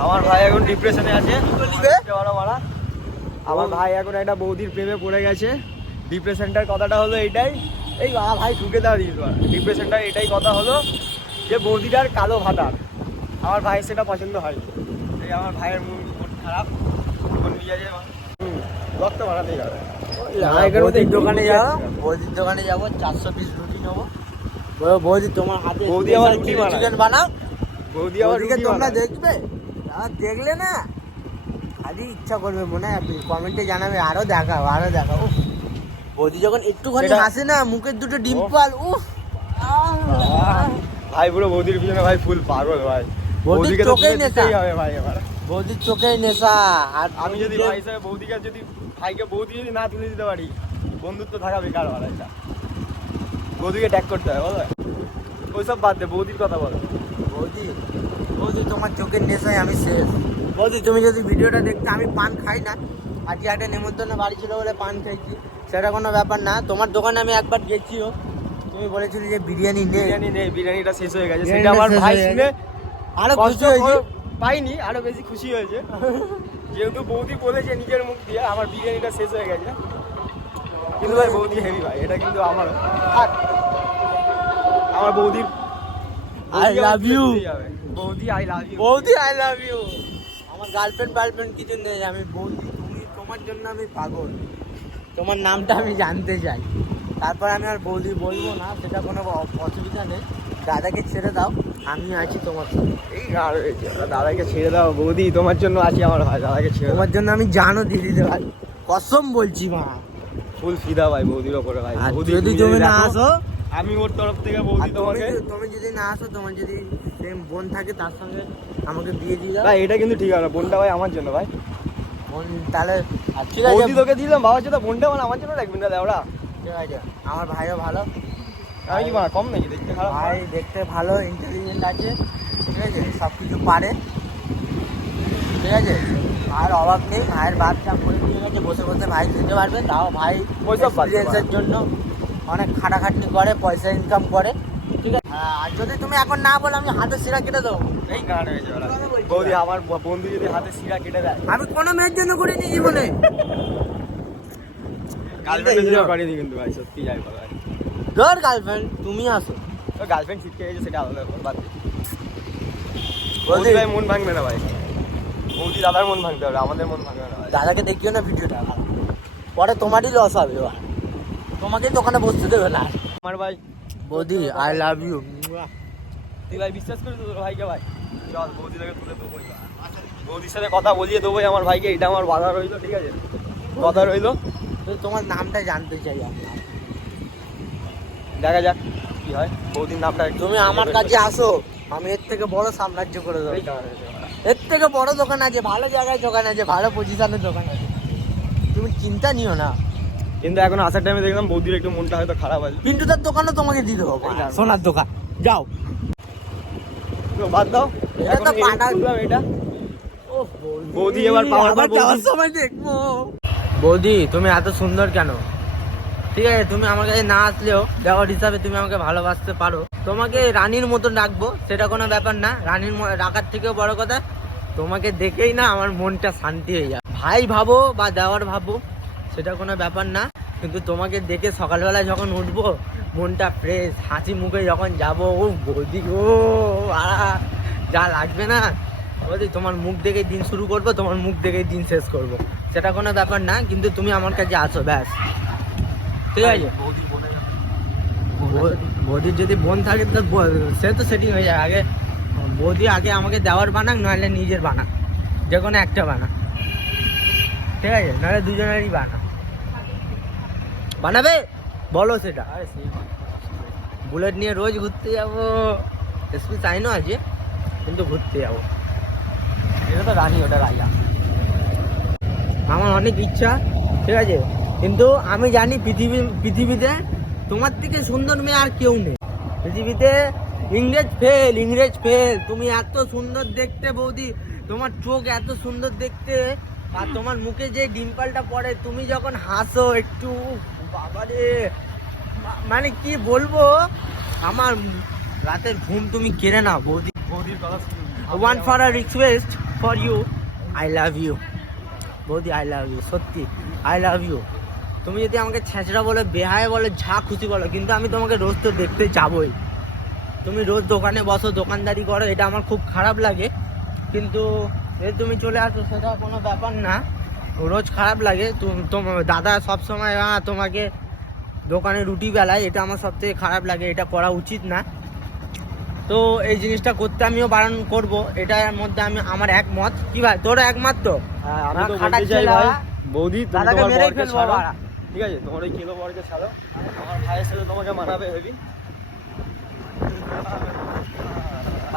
আমার ভাই এখন ডিপ্রেশনে আছে। আমার ভাই এখন একটা বৌদির প্রেমে পড়ে গেছে। ডিপ্রেশনটার কথাটা হলো এইটাই, এই ভাই ঢুকে দাঁড়িয়ে ডিপ্রেশনটার এটাই কথা হলো যে বৌদিটার কালো ভাতার আমার ভাইয়ের সেটা পছন্দ হয়। এই আমার ভাইয়ের মন খারাপ, মন মিজাজে রক্ত বাড়াতে যাবে। বৌদির দোকানে যাবো 400 পিস রুটি নেবো। বৌদি তোমার হাতে বৌদি আমার রুটি চিকেন বানাও। বৌদি আমার রুটি তোমরা দেখবে, দেখলে না খালি ইচ্ছা করবে মনে হয়। কমেন্টে জানাবে আরো দেখাও আরো দেখাও। বৌদি যখন একটুখানি হাসে না, মুখের দুটো ডিম্পল, উফ ভাই পুরো বৌদির পিছনে ভাই ফুল পাগল ভাই। বৌদির চোখেই নেশা হবে ভাই, এবার বৌদির চোখেই নেশা। আর আমি যদি ভাই হিসাবে বৌদিকে যদি ভাইকে বৌদি যদি না তুলে দিতে পারি, বন্ধুত্ব থাকা বেকার ভাই। বৌদিকে ট্যাগ করতে হবে বলো, ওইসব বাদ দে, বৌদির কথা বলো। বৌদি তোমার চোখের নেশায় আমি শেষ। বৌদি তুমি যদি ভিডিওটা দেখতে, আমি পান খাই না, আজকে একটা নেমন্তন্ন বাড়ি ছিল বলে পান খাইছি, সেটা কোনো ব্যাপার না। তোমার দোকানে আমি একবার গেছিও, তুমি বলেছিলে যে বিরিয়ানি নেই, বিরিয়ানিটা শেষ হয়ে গেছে। সেটা আমার ভাই শুনে আরো খুশি হয়েছে, পাইনি, আরো বেশি খুশি হয়েছে যেহেতু বৌদি বলেছে নিজের মুখ দিয়ে আমার বিরিয়ানিটা শেষ হয়ে গেছে। কিন্তু ভাই বৌদি হেভি ভাই, এটা কিন্তু আমার বৌদির আই লাভ ইউ বৌদি, আই লাভ ইউ বৌদি, আই লাভ ইউ। আমার গার্লফ্রেন্ড কিছু নেই, আমি বৌদি, তোমার জন্য আমি পাগল। তোমার নামটা আমি জানতে চাই, তারপর আমি আর বৌদি বলবো না, সেটা কোনো অসুবিধা নেই। দাদাকে ছেড়ে দাও, আমি আছি তোমার সাথে। এই দাদাকে ছেড়ে দাও বৌদি, তোমার জন্য আছি আমার ভাই। দাদাকে ছেড়ে তোমার জন্য আমি জানও দিয়ে দিতে পারি, কসম বলছি মা। ফুল ফিদা ভাই বৌদির ওপরে ভাই। যদি তুমি না আসো, আমি ওর তরফ থেকে বৌদি তোমাকে, তুমি যদি না আসো, তোমার যদি সেম বোন থাকে তার সঙ্গে আমাকে বিয়ে দিয়ে দাও ভাই। এটা কিন্তু ঠিক হবে না, বোনটা ভাই আমার জন্য ভাই। বোন তাহলে ঠিক আছে, বৌদি তোকে দিলাম বাবার সাথে, বোনটা মানে আমার জন্য রাখবি না ওরা। ঠিক আছে, আমার ভাইও ভালো, আমি কি মা কম নাকি দেখতে খারাপ? ভাই দেখতে ভালো, ইন্টেলিজেন্ট আছে, ঠিক আছে, সব কিছু পারে, ঠিক আছে। আর অভাব নেই, ভাইয়ের বাপ চাপ করে দিয়ে গেছে, বসে বসে ভাই খেতে পারবে। তাও ভাই এক্সপিরিয়েন্সের জন্য অনেক খাটাখাটনি করে, পয়সা ইনকাম করে, ঠিক আছে। আর যদি তুমি এখন না বলো, আমি হাতে শিরা কেটে দেবো। এই গান হয়েছে ওরা। বৌদি আমার বন্ধু যদি হাতে শিরা কেটে দেয়, আমি কোনো মেয়ের জন্য করিনি জীবনে, গার্লফ্রেন্ডের জন্য করিনি কিন্তু ভাই, সত্যি যাই বলো ভাই। তোর গার্লফ্রেন্ড তুমি আসো, তো গার্লফ্রেন্ড শিখতে গেছে সেটা আলাদা ব্যাপার, বাদ দে। বৌদি ভাই মন ভাঙবে না ভাই, বৌদি দাদার মন ভাঙতে হবে, আমাদের মন ভাঙবে না ভাই। দাদাকে দেখিও না ভিডিওটা, পরে তোমারই লস হবে, তোমাকেই দোকানে বসতে দেবে না। আমার ভাই বৌদি আই লাভ ইউ। তুই ভাই বিশ্বাস করিস তোর ভাইকে ভাই? চল বৌদি থেকে তুলে দেবো, বৌদির সাথে কথা বলিয়ে দেবো আমার ভাইকে। এটা আমার বাধা রইলো, ঠিক আছে, কথা রইলো। তোমার নামটা জানতে চাই আমি, দেখা যাক কি হয়। বৌদির নামটা তুমি আমার কাছে আসো, আমি এর থেকে বড় সাম্রাজ্য করে দেবো। এর থেকে বড় দোকান আছে, ভালো জায়গায় দোকান আছে, ভালো পজিশনের দোকান আছে, তুমি চিন্তা নিও না। কিন্তু এখন আসার টাইমে দেখলাম বৌদির একটু মনটা হয়তো খারাপ আছে। কিন্তু তার দোকানও তোমাকে দিয়ে দেবো, সোনার দোকান, যাও বাদ দাও। এটা বৌদি এবার যাওয়ার সময় দেখবো। বৌদি তুমি এত সুন্দর কেন? ঠিক আছে, তুমি আমার কাছে না আসলেও দেওয়ার হিসাবে তুমি আমাকে ভালোবাসতে পারো। তোমাকে রানীর মতন রাখবো, সেটা কোনো ব্যাপার না। রানীর রাখার থেকেও বড় কথা, তোমাকে দেখেই না আমার মনটা শান্তি হয়ে যায়। ভাই ভাবো বা দেওয়ার ভাবো, সেটা কোনো ব্যাপার না, কিন্তু তোমাকে দেখে সকালবেলায় যখন উঠবো, মনটা ফ্রেশ, হাসি মুখে যখন যাবো, ও বৌদি ও যা লাগবে না বৌদি, তোমার মুখ দেখেই দিন শুরু করবো, তোমার মুখ দেখেই দিন শেষ করবো, সেটা কোনো ব্যাপার না। কিন্তু তুমি আমার কাছে আসো, ব্যাস, ঠিক আছে। বৌদির যদি বোন থাকে তো সে তো সেটিং হয়ে যায়। আগে বৌদি আগে আমাকে দেওয়ার বানাক, নাহলে নিজের বানাক, যে কোনো একটা বানাক, ঠিক আছে, নাহলে দুজনেরই বানাবে, বলো সেটা। বুলেট নিয়ে রোজ ঘুরতে যাবো, এসপি চাইনো আছে, কিন্তু ঘুরতে যাবো। এটা তো রানী, ওটা রাজা। আমার অনেক ইচ্ছা, ঠিক আছে, কিন্তু আমি জানি পৃথিবীতে তোমার থেকে সুন্দর মেয়ে আর কেউ নেই পৃথিবীতে। ইংরেজ ফেল। তুমি এত সুন্দর দেখতে বৌদি, তোমার চোখ এত সুন্দর দেখতে, আর তোমার মুখে যে ডিম্পলটা পড়ে, তুমি যখন হাসো একটু, বাবারে, মানে কি বলবো, আমার রাতের ঘুম তুমি কেড়ে নাও বৌদি। বৌদির কথা one for a request, for you, I love you বৌদি, আই লাভ ইউ, সত্যি আই লাভ ইউ। তুমি যদি আমাকে ছেঁচড়া বলো, বেহায় বলো, যা খুশি বলো, কিন্তু আমি তোমাকে রোজ তো দেখতে যাবোই। তুমি রোজ দোকানে বসো, দোকানদারি করো, এটা আমার খুব খারাপ লাগে, কিন্তু যদি তুমি চলে আসো সেটা কোনো ব্যাপার না। রোজ খারাপ লাগে। তোমার দাদা সবসময় তোমাকে দোকানে রুটি বেলায়, এটা আমার সবথেকে খারাপ লাগে, এটা করা উচিত না। তো এই জিনিসটা করতে আমিও বারণ করব, এটার মধ্যে আমার একমত। কি ভাই, তোর একমত তো? হ্যাঁ, আমি তো বলতে চাই ভাই, বৌদি তুমি তোমার বরকে ছাড়ো, ঠিক আছে? তোমার ওই কেলো বরকে ছাড়ো, আমার ভাইয়ের সাথে তোমাকে মানাবে হেভি।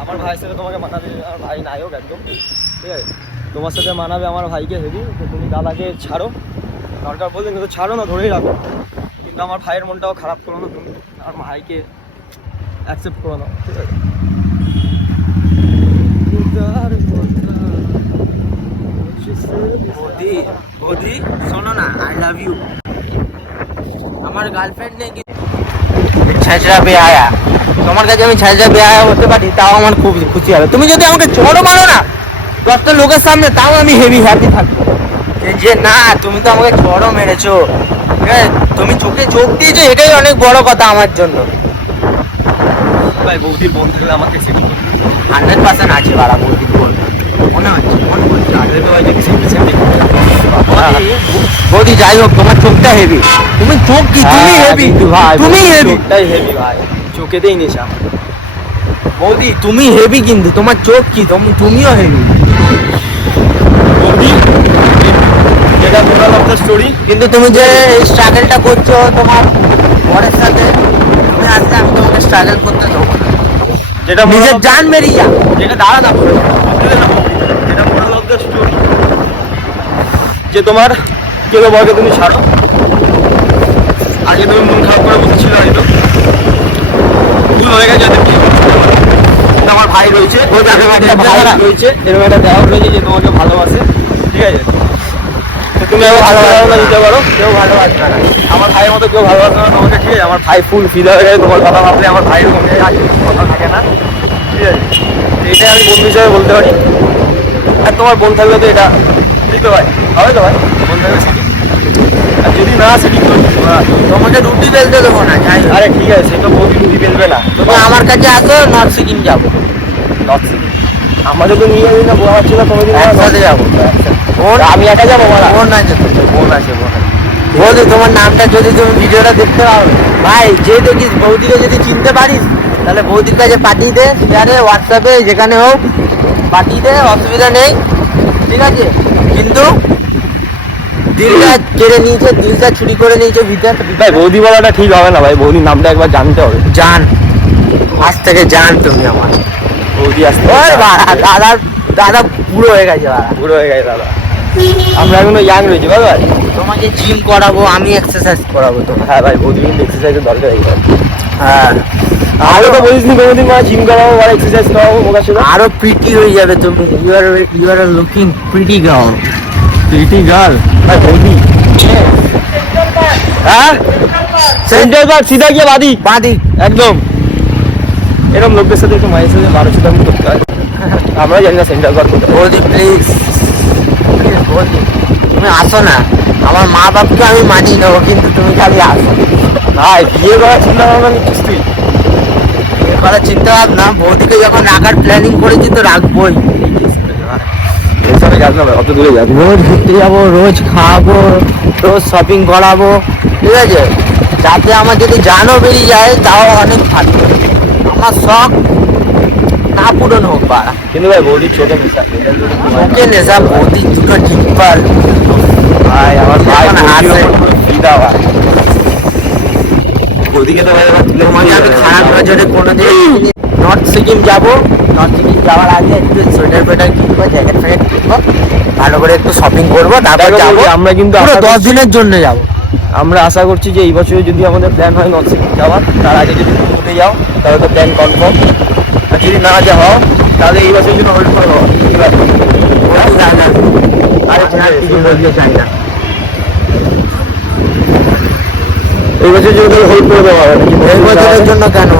আমার ভাইয়ের সাথে তোমাকে মানাবে, আমার ভাই নায়ক একদম, ঠিক আছে? তোমার সাথে মানাবে আমার ভাইকে হেভি। তো তুমি দাদাকে ছাড়ো, দরকার বললে তো ছাড়ো না, ধরেই রাখো, কিন্তু আমার ভাইয়ের মনটাও খারাপ করো না তুমি, আমার ভাইকে অ্যাকসেপ্ট করো না, ঠিক আছে? বৌদি, বৌদি শোনো না, আই লাভ ইউ। আমার গার্লফ্রেন্ড নেই, ছেঁচড়া বেহায়া, তোমার কাছে আমি ছেঁচড়া বেহায়া হতে পারি, তাও আমার খুব খুশি হবে। তুমি যদি আমাকে চড়ো মারো না 10টা লোকের সামনে, তাও আমি হেভি হ্যাপি থাকবো। যে না, তুমি তো আমাকে চড়ো মেরেছো, ঠিক আছে? তুমি চোখে চোখ দিয়েছো, এটাই অনেক বড় কথা আমার জন্য। ভাই বৌদির বোন থাকলে আমাকে সেটি 100% আছে বাড়া, বৌদির বোন মনে হচ্ছে, মনে করছে আগে তো ভাই যদি সেটি সেটি বৌদি, যাই হোক, তোমার চোখটা হেভি। তুমি চোখ কি, তুমি হেভি, ভাই তুমি হেভি, চোখটাই হেভি ভাই, চোখেতেই নেশা। বৌদি তুমি হেভি, কিন্তু তোমার চোখ কি, তুমিও হেভি বৌদি, যেটা মোরাল অফ দ্য স্টোরি, কিন্তু তুমি যে স্ট্রাগলটা করছো তোমার বরের সাথে, তুমি আসলে আমি তোমাকে স্ট্রাগল করতে দেবো না। যেটা নিজের জান মেরিয়ে যা, যেটা দাঁড়া না করে, যেটা মোরাল অফ দ্য স্টোরি, যে তোমার কেলো বরকে তুমি ছাড়ো। আগে তুমি মন খারাপ করে বসেছিল, হয়তো ভুল হয়ে গেছে, আমার ভাই রয়েছে, ভাই রয়েছে, এরকম একটা দেওয়া রয়েছে যে তোমাকে ভালোবাসে, ঠিক আছে? তো তুমি আমার ভালোবাসা দিতে পারো, কেউ ভালোবাসবে না, আমার ভাইয়ের মতো কেউ ভালোবাসবে না তোমাকে, ঠিক আছে? আমার ভাই ফুল ফিদা হয়ে গেছে তোমার কথা ভাবলে, আমার ভাইয়ের মনে আজ কথা থাকে না, ঠিক আছে? এটাই আমি বন্ধু হিসাবে বলতে পারি। আর তোমার বোন থাকলে তো এটা দিতে ভাই, হবে তো ভাই, বোন থাকলে সেটি। আর যদি না সেটি তোমাকে রুটি বেলতে দেবো না, যাই হোক। আরে ঠিক আছে, সে তো বৌদি রুটি বেলবে না, তুমি আমার কাছে আসো, নর্থ সিকিম যাবো, নর্থ সিকিম আমাদের তো নিয়ে যাবি না, বোন হচ্ছে না, তুমি একসাথে যাবো। আমি একা যাবো, বোন আছে তো, বোন আছে, বোন আছে। বৌদি তোমার নামটা যদি তুমি ভিডিওটা দেখতে পাও ভাই, যে দেখিস বৌদিকে যদি চিনতে পারিস, তাহলে বৌদির কাছে পাঠিয়ে দে, শেয়ারে, হোয়াটসঅ্যাপে, যেখানে হোক পাঠিয়ে দে, অসুবিধা নেই, ঠিক আছে? কিন্তু দিলটা কেড়ে নিয়েছে, দিলটা চুরি করে নিয়েছে ভিতর। ভাই বৌদি বলাটা ঠিক হবে না ভাই, বৌদির নামটা একবার জানতে হবে। জান, আজ থেকে জান তুমি আমার বৌদি আসতে দাদা বুড়ো হয়ে গেছে, বুড়ো হয়ে গেছে দাদা, আমরা এখনো ইয়াং রয়েছি ভাই। ভাই তোমাকে জিম করাবো, আমি এক্সারসাইজ করাবো তোমাকে। হ্যাঁ ভাই, বৌদি কিন্তু এক্সারসাইজের দরকার হয়ে গেছে। হ্যাঁ, আরো তো বলিস নি কোনোদিন মা, জিম করাবো আর এক্সারসাইজ করাবো, ওর কাছে আরো প্রিটি হয়ে যাবে তুমি। You are looking pretty girl. Pretty girl ভাই বৌদি। হ্যাঁ, সেন্টার পার্ক সিধা গিয়ে বাদিক একদম। এরকম লোকদের সাথে একটু মায়ের সাথে 12 ছিদামি করতে হয়, আমরা জানি না সেন্টার পার্ক কোথায়। বৌদি প্লিজ, বৌদি তুমি আসো না, আমার মা বাপকে আমি মানিয়ে নেবো, কিন্তু তুমি খালি আসো। ভাই বিয়ে করার চিন্তা ভাবনা নিচ্ছিস তুই? বিয়ে করার চিন্তা ভাবনা, বৌদিকে যখন রাখার প্ল্যানিং করেছি তো রাখবোই। এসবে যাস না ভাই, অত দূরে যাবি। রোজ ঘুরতে যাবো, রোজ খাওয়াবো, রোজ শপিং করাবো, ঠিক আছে? যাতে আমার যদি জানও বেরিয়ে যায় তাও অনেক ভালো, আমার শখ না পূরণ হোক পারা। কিন্তু ভাই বৌদির চোখে নেশা, ওকে নেশা, বৌদির দুটো ডিম্পল ভাই আমার ভাই এখন হাসে। ফিদা ভাই। বৌদিকে তো ভাই আমার তুলে তোমাকে আমি খারাপ নজরে কোনোদিন নর্থ সিকিম যাবো, নর্থ সিকিম যাওয়ার আগে একটু সোয়েটার ফেটার কিনবো, জ্যাকেট ফ্যাকেট কিনবো, ভালো করে একটু শপিং করবো, তারপর দেখো যাবো। বৌদি, আমরা কিন্তু পুরো আশা 10 করছি- দিনের জন্য যাবো। আমরা আশা করছি যে এই বছরে যদি আমাদের প্ল্যান হয় নর্থ সিকিম যাওয়ার, তার আগে যদি তুমি উঠে যাও তাহলে তো প্ল্যান কনফার্ম। আর যদি না যাও তাহলে এই বছরের জন্য হোল্ড করে দেবো। আরে কিছু বলতে চাই না, এই বছরের জন্য হোল্ড করে দেওয়া হবে নাকি? এই বছরের জন্য কেন?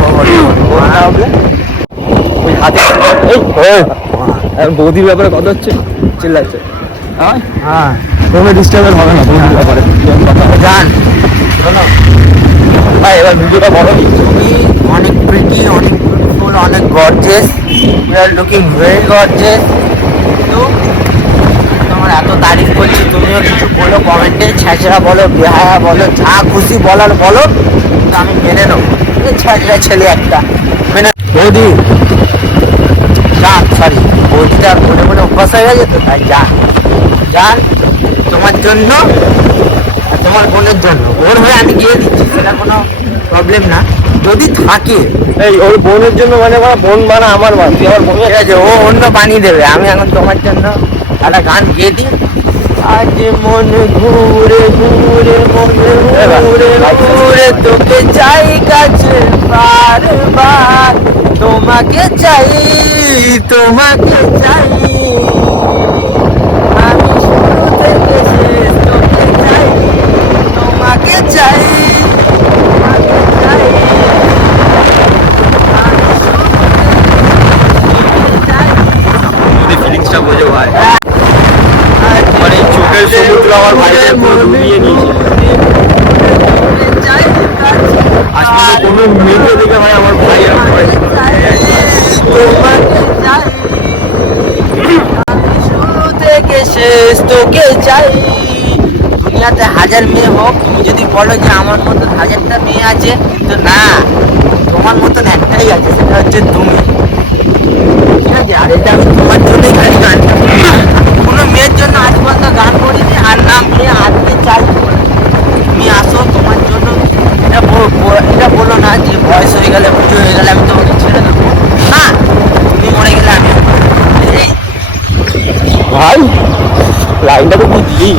ওই হাতে এই আর বৌদির ব্যাপারে কথা হচ্ছে, চিল্লাচ্ছে। হ্যাঁ হ্যাঁ কোনো ডিস্টার্বেন্স হবে না বৌদির ব্যাপারে, জান শোনো, ভাই এবার ভিডিওটা বলো নি। তুমি অনেক প্রিটি, অনেক বিউটিফুল, অনেক gorgeous, you are looking very gorgeous. কিন্তু তোমার এত তারিফ করছি, তুমিও কিছু বলো কমেন্টে, ছ্যাঁচড়া বলো, বেহায়া বলো, যা খুশি বলার বলো, কিন্তু আমি মেনে নেবো। এই ছ্যাঁচড়া ছেলে একটা মেনে। বৌদি জান সরি, বৌদিটা মনে মনে অভ্যাস হয়ে গেছে তো, তাই জান জান তোমার জন্য আর তোমার বোনের জন্য, ওর হয়ে আমি গিয়ে দিচ্ছি, সেটা কোনো প্রবলেম না যদি থাকে। এই ওর বোনের জন্য মানে বোন বানা আমার মা, তুই আমার বোনের ঠিক আছে, ও অন্য বানিয়ে দেবে, আমি এখন তোমার জন্য একটা গান গিয়ে দিই। আজ মন ঘুরে ঘুরে মনে ঘুরে ঘুরে তোকে চাই কাছে বারবার, তোমাকে চাই তোমাকে চাই, আমি শুরু থেকে শেষ তোকে চাই, তোমাকে চাই তোমাকে চাই, আমি শুরু থেকে চাই। যদি ফিলিংসটা বোঝো ভাই, মানে চোখের সমুদ্র আমার ভাইকে পুরো ডুবিয়ে নিয়েছে। আসলে কোনো মেয়েকে দেখে ভাই আমার ভাই এরকম করে। থেকে শেষ তোকে চাই। দুনিয়াতে হাজার মেয়ে হোক, তুমি যদি বলো যে আমার মতন হাজারটা মেয়ে আছে, তো না, তোমার মতন একটাই আছে, সেটা হচ্ছে তুমি। ঠিক আছে, আর এটা আমি তোমার জন্যই খালি গান, কোনো মেয়ের জন্য আজ পর্যন্ত গান করিনি, আর না মেয়ে আজকে চাই তুমি আসো তোমার জন্য। এটা বলো না যে বয়স হয়ে গেলে, পুজো হয়ে গেলে আমি তোমাকে ছেড়ে দেবো, না, তুমি মরে গেলে আমি এই ভাই লাইনটা তো বুঝলি।